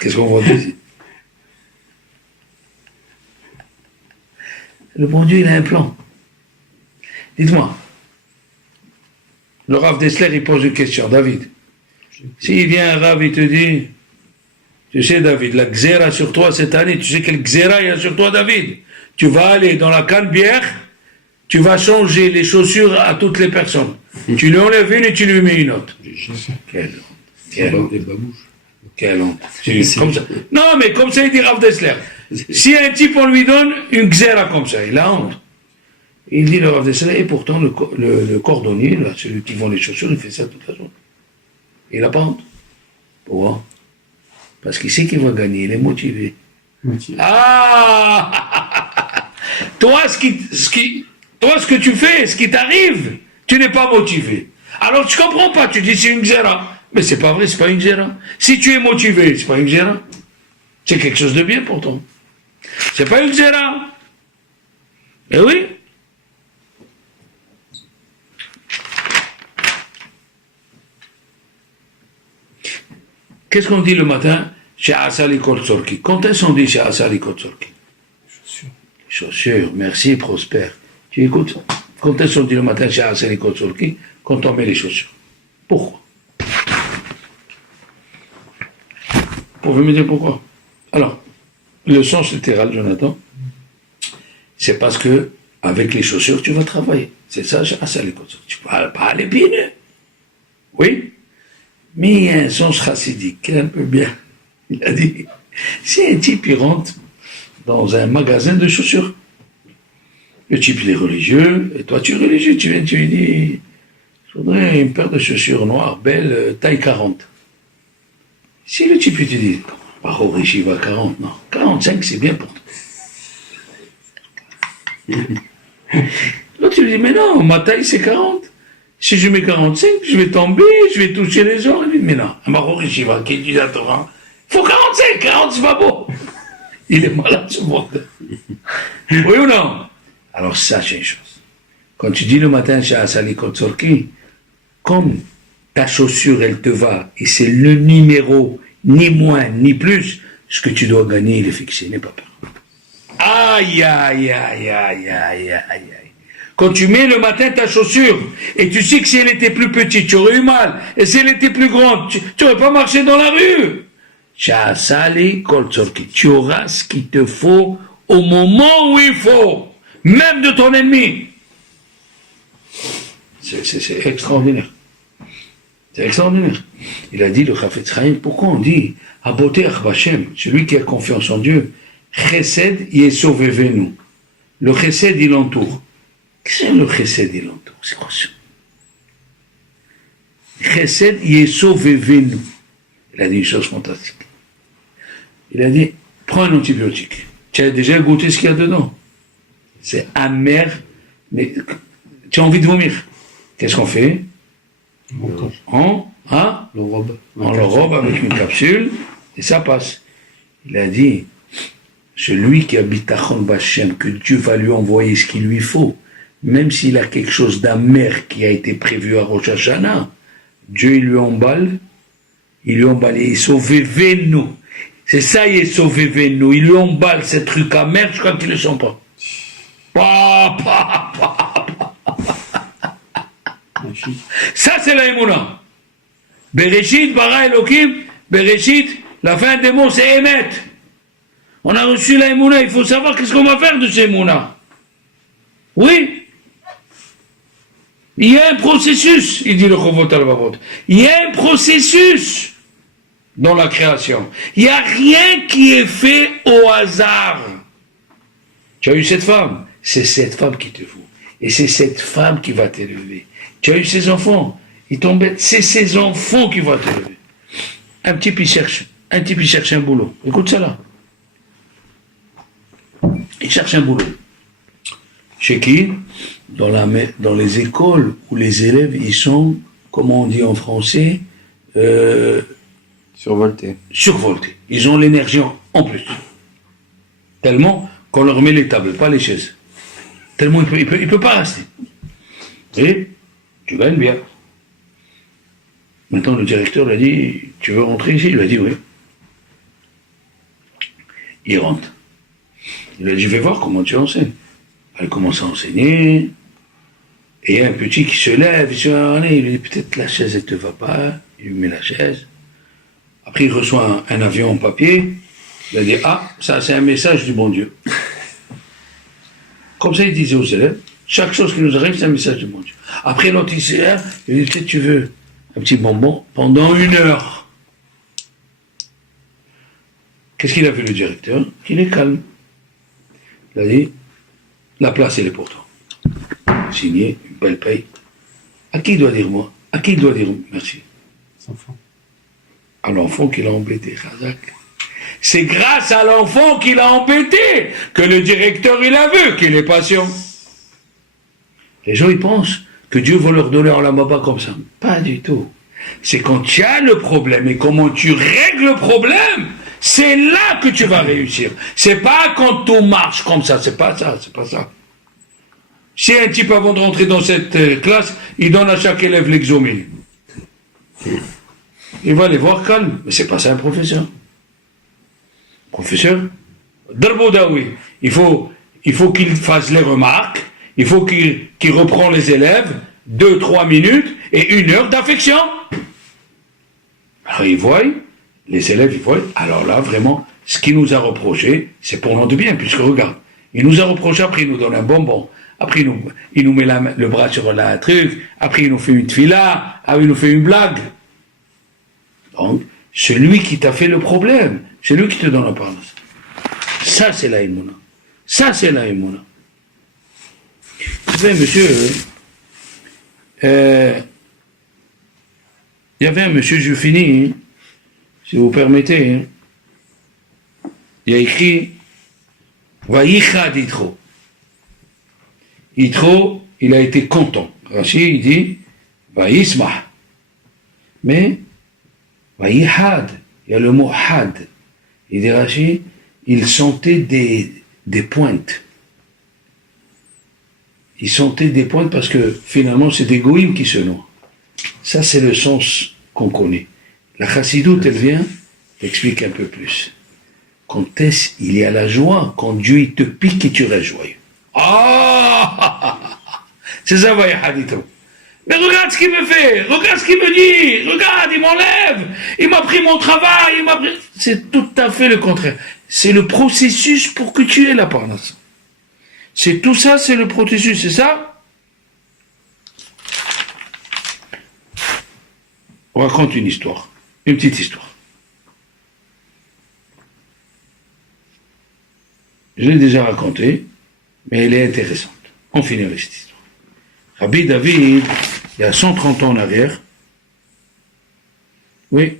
Qu'est-ce qu'on voit ici? Le bon Dieu, il a un plan. Dites-moi, le Rav Dessler, il pose une question. David, s'il vient un Rav, il te dit, tu sais, David, la Xéra sur toi cette année, tu sais quelle Xéra il y a sur toi, David? Tu vas aller dans la canne-bière, tu vas changer les chaussures à toutes les personnes. Tu lui enlèves une et tu lui mets une autre. Quelle honte. Quelle honte. Quelle honte. Comme ça. Non, mais comme ça, il dit Rav Dessler. Si un type, on lui donne une Xéra comme ça, il a honte. Il dit le Rav Dessler, et pourtant le cordonnier, là, celui qui vend les chaussures, il fait ça toute la journée. Il n'a pas honte. Pourquoi? Parce qu'il sait qu'il va gagner, il est motivé. Ah toi, ce que tu fais, ce qui t'arrive, tu n'es pas motivé. Alors tu comprends pas, tu dis c'est une Xéra. Mais c'est pas vrai, c'est pas une Xéra. Si tu es motivé, c'est pas une Xéra. C'est quelque chose de bien pourtant. C'est pas une Xéra. Eh oui. Qu'est-ce qu'on dit le matin chez Asali Koltzorki? Quand est-ce qu'on dit chez Asali Koltzorki? Chaussures, merci Prosper. Tu écoutes? Quand est-ce qu'on dit le matin chez Asali Koltzorki? Quand on met les chaussures. Pourquoi? Vous pouvez me dire pourquoi? Alors, le sens littéral, Jonathan, c'est parce que avec les chaussures, tu vas travailler. C'est ça, chez Asali Koltzorki. Tu ne vas pas aller pieds nus. Oui? Mais il y a un sens chassidique qui est un peu bien. Il a dit, si un type il rentre dans un magasin de chaussures, le type il est religieux, et toi tu es religieux, tu viens, tu lui dis, je voudrais une paire de chaussures noires, belles, taille 40. Si le type il te dit, par au riche il va 40, non, 45 c'est bien pour toi. L'autre tu lui dis, mais non, ma taille c'est 40. Si je mets 45, je vais tomber, je vais toucher les gens. Il dit, mais non, un Maroc Shiva qui dit à Torah, il faut 45, 40 c'est pas beau. Il est malade ce monde. Oui ou non? Alors sache une chose, Quand tu dis le matin, Sha'asali Kotsorki, comme ta chaussure, elle te va, et c'est le numéro, ni moins, ni plus, ce que tu dois gagner, il est fixé, n'est pas peur. Aïe, aïe, aïe, aïe, aïe, aïe, aïe. Quand tu mets le matin ta chaussure, et tu sais que si elle était plus petite, tu aurais eu mal, et si elle était plus grande, tu n'aurais pas marché dans la rue. Sha'asali Kotsorki, tu auras ce qu'il te faut au moment où il faut, même de ton ennemi. C'est extraordinaire. C'est extraordinaire. Il a dit, le Chafetz Chaim, pourquoi on dit Aboter Bachem, celui qui a confiance en Dieu, Chesed Yesovevenu. Le Chesed, il entoure. Qu'est-ce que c'est le Chesed, il entoure? C'est quoi ça? Chesed Yesovevenu. Il a dit une chose fantastique. Il a dit, prends un antibiotique. Tu as déjà goûté ce qu'il y a dedans? C'est amer, mais tu as envie de vomir. Qu'est-ce qu'on fait? On l'enrobe avec une capsule et ça passe. Il a dit, celui qui habite à Chon Bachem, que Dieu va lui envoyer ce qu'il lui faut, même s'il a quelque chose d'amer qui a été prévu à Rosh Hashanah, Dieu il lui emballe et il sauve nous. C'est ça, il est sauvé nous. Il lui emballe ces trucs amers, je crois qu'il ne le sent pas. Ça, c'est la Emouna. Bereshit, bara Elohim, Bereshit, la fin des mots, c'est Emet. On a reçu la Emouna, il faut savoir qu'est-ce qu'on va faire de ces Emouna. Oui. Il y a un processus, il dit le Chovot al-Vavot. Il y a un processus dans la création. Il n'y a rien qui est fait au hasard. Tu as eu cette femme, c'est cette femme qui te vaut. Et c'est cette femme qui va t'élever. Tu as eu ces enfants, ils t'embêtent, c'est ces enfants qui vont t'élever. Un type il cherche un boulot. Écoute ça là. Il cherche un boulot. Chez qui? Dans les écoles où les élèves, ils sont, comment on dit en français, Survoltés. Ils ont l'énergie en plus. Tellement qu'on leur met les tables, pas les chaises. Tellement il peut pas rester. Et tu gagnes bien. Maintenant le directeur lui a dit, tu veux rentrer ici? Il lui a dit oui. Il rentre. Il lui a dit, je vais voir comment tu enseignes. Elle commence à enseigner. Et il y a un petit qui se lève, il lui dit, peut-être la chaise elle te va pas. Il lui met la chaise. Après il reçoit un avion en papier. Il a dit, ça c'est un message du bon Dieu. Comme ça il disait aux élèves, chaque chose qui nous arrive c'est un message du bon Dieu. Après l'autre il s'est là, il dit, peut-être tu veux un petit bonbon pendant 1 heure. Qu'est-ce qu'il a vu le directeur? Qu'il est calme. Il a dit, la place elle est pour toi. Signé, une belle paye. À qui il doit dire moi? À qui il doit dire merci? À l'enfant qui l'a embêté, Chazak. C'est grâce à l'enfant qui l'a embêté que le directeur il a vu qu'il est patient. Les gens ils pensent que Dieu va leur donner en la baba comme ça. Pas du tout. C'est quand tu as le problème et comment tu règles le problème, c'est là que tu vas réussir. C'est pas quand tout marche comme ça, c'est pas ça. Si un type avant de rentrer dans cette classe, il donne à chaque élève l'exomile. Il va les voir calme, mais c'est pas ça un professeur. Professeur, Darboudaoui, il faut qu'il fasse les remarques, il faut qu'il reprend les élèves, 2-3 minutes et 1 heure d'affection. Alors ils voient, les élèves ils voient, alors là vraiment, ce qu'il nous a reproché, c'est pour notre bien, puisque regarde, il nous a reproché, après il nous donne un bonbon, après il nous met le bras sur la truc, après il nous fait une tfila, après il nous fait une blague. Donc, celui qui t'a fait le problème, c'est lui qui te donne la parole. Ça, c'est la Emouna. Ça, c'est la Emouna. Vous savez, monsieur, il y avait un monsieur, je finis, hein, si vous permettez, hein, il a écrit Vaïchad Yitro. Yitro, il a été content. Rashi, il dit Vaïsmah. Mais Vaïhad, il y a le mot had. Il dit Rashi, il sentait des pointes. il sentait des pointes parce que finalement c'est des goïms qui se noient. Ça c'est le sens qu'on connaît. La chassidoute, elle vient, t'explique un peu plus. Quand il y a la joie, quand Dieu il te pique et tu restes joyeux. Ah, c'est ça, voyez, hadithon. Mais regarde ce qu'il me fait, regarde ce qu'il me dit, regarde, il m'enlève, il m'a pris mon travail, il m'a pris... C'est tout à fait le contraire. C'est le processus pour que tu aies la parnasse. C'est tout ça, c'est le processus, c'est ça? On raconte une histoire, une petite histoire. Je l'ai déjà racontée, mais elle est intéressante. On finit avec cette histoire. Rabbi David, il y a 130 ans en arrière, oui,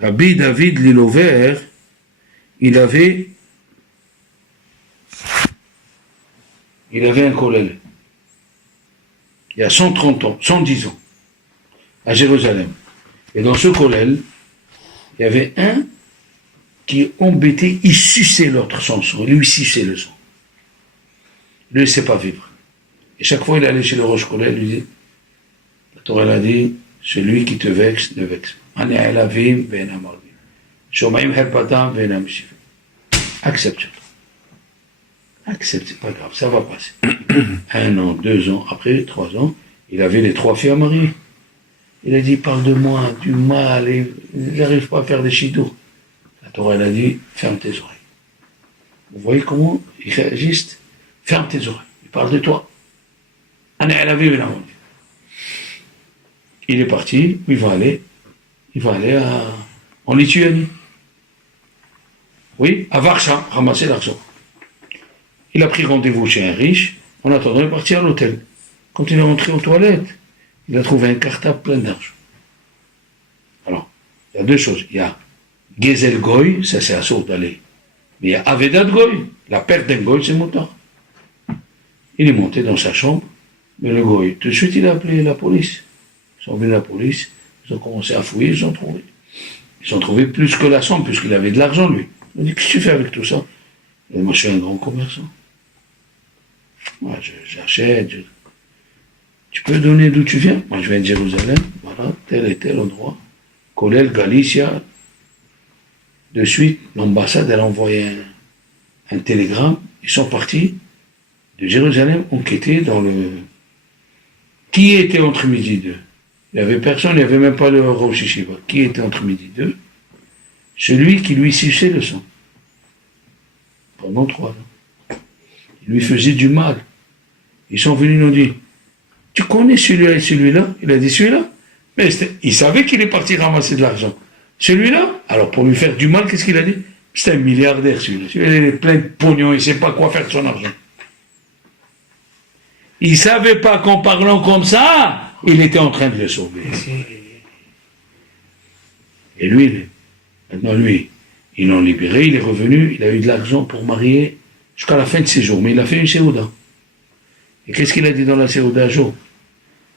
Rabbi David Lilover, il avait un collègue, il y a 130 ans, 110 ans, à Jérusalem. Et dans ce collègue, il y avait un qui embêtait, il suçait l'autre son sang, lui suçait le sang. Lui, il ne sait pas vivre. Et chaque fois, il allait chez le Rosh Kollel, il lui dit, la Torah a dit, celui qui te vexe, ne vexe. Accepte. Accepte, c'est pas grave, ça va passer. 1 an, 2 ans, après 3 ans, il avait les 3 filles à marier. Il a dit, parle de moi, du mal, et il n'arrive pas à faire des chidours. La Torah, elle a dit, ferme tes oreilles. Vous voyez comment il réagisse? Ferme tes oreilles, il parle de toi. Il est parti, il va aller en Lituanie. Oui, à Varsha, ramasser l'argent. Il a pris rendez-vous chez un riche, en attendant, il est parti à l'hôtel. Quand il est rentré aux toilettes, il a trouvé un cartable plein d'argent. Alors, il y a 2 choses. Il y a Gezel Goy, ça c'est à saut d'aller. Mais il y a Avedat Goy, la perte d'un Goy, c'est motard. Il est monté dans sa chambre, mais le Goy, tout de suite, il a appelé la police. Ils sont venus la police, ils ont commencé à fouiller, ils ont trouvé. Ils ont trouvé plus que la somme, puisqu'il avait de l'argent, lui. Il a dit, qu'est-ce que tu fais avec tout ça? Et moi, je suis un grand commerçant. Moi, j'achète. Tu peux donner d'où tu viens? Moi, je viens de Jérusalem, voilà, tel et tel endroit. Kollel, Galicia. De suite, l'ambassade, elle a envoyé un télégramme. Ils sont partis de Jérusalem, enquêter dans le... Qui était entre midi et 2? Il n'y avait personne, il n'y avait même pas le Rosh Yeshiva. Qui était entre midi et 2? Celui qui lui suçait le sang. Pendant 3 ans. Il lui faisait du mal. Ils sont venus nous dire, tu connais celui-là et celui-là? Il a dit celui-là. Mais il savait qu'il est parti ramasser de l'argent. Celui-là, alors pour lui faire du mal, qu'est-ce qu'il a dit? C'est un milliardaire celui-là. Celui-là, il est plein de pognon, il ne sait pas quoi faire de son argent. Il ne savait pas qu'en parlant comme ça, il était en train de le sauver. Et lui, maintenant lui, ils l'ont libéré, il est revenu, il a eu de l'argent pour marier jusqu'à la fin de ses jours, mais il a fait une séouda. Et qu'est-ce qu'il a dit dans la séouda, Joe?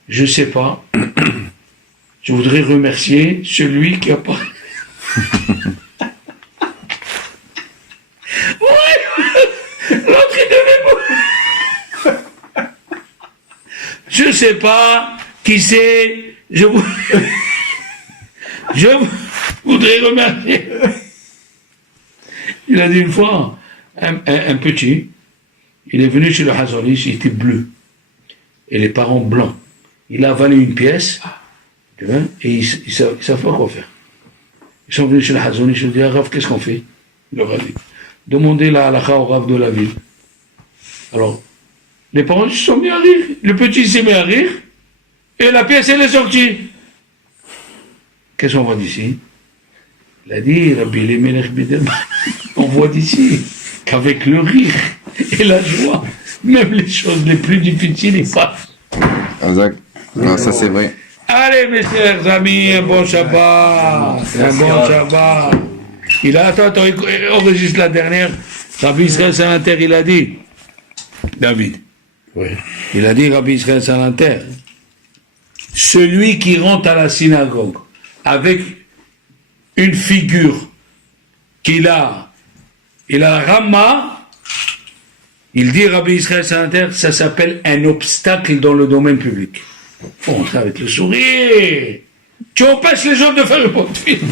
Je ne sais pas, je voudrais remercier celui qui a pas... L'autre, il devait... Je ne sais pas qui c'est, je voudrais remercier. Il a dit une fois, un petit, il est venu chez le Hazonish, il était bleu, et les parents blancs. Il a avalé une pièce, et ils ne savent pas quoi faire. Ils sont venus chez le Hazonish, ils ont dit, ah, Rav, qu'est-ce qu'on fait? Il leur a dit, demandez la halakha au Rav de la ville. Alors, les parents se sont mis à rire. Le petit s'est mis à rire, et la pièce, elle est sortie. Qu'est-ce qu'on voit d'ici? Il a dit, Rabbi Elimelech Biderman, on voit d'ici qu'avec le rire et la joie, même les choses les plus difficiles, ils passent. Non, ça c'est vrai. Allez, mes chers amis, un bon Shabbat. Un bon Shabbat. Attends, enregistre la dernière. Rabbi Israël Salanter, il a dit, David. Oui. Il a dit, Rabbi Israël Salanter, celui qui rentre à la synagogue avec une figure il a Rama, Il dit, Rabbi Israël Salanter, ça s'appelle un obstacle dans le domaine public. Faut entrer avec le sourire. Tu empêches les gens de faire le pot de film.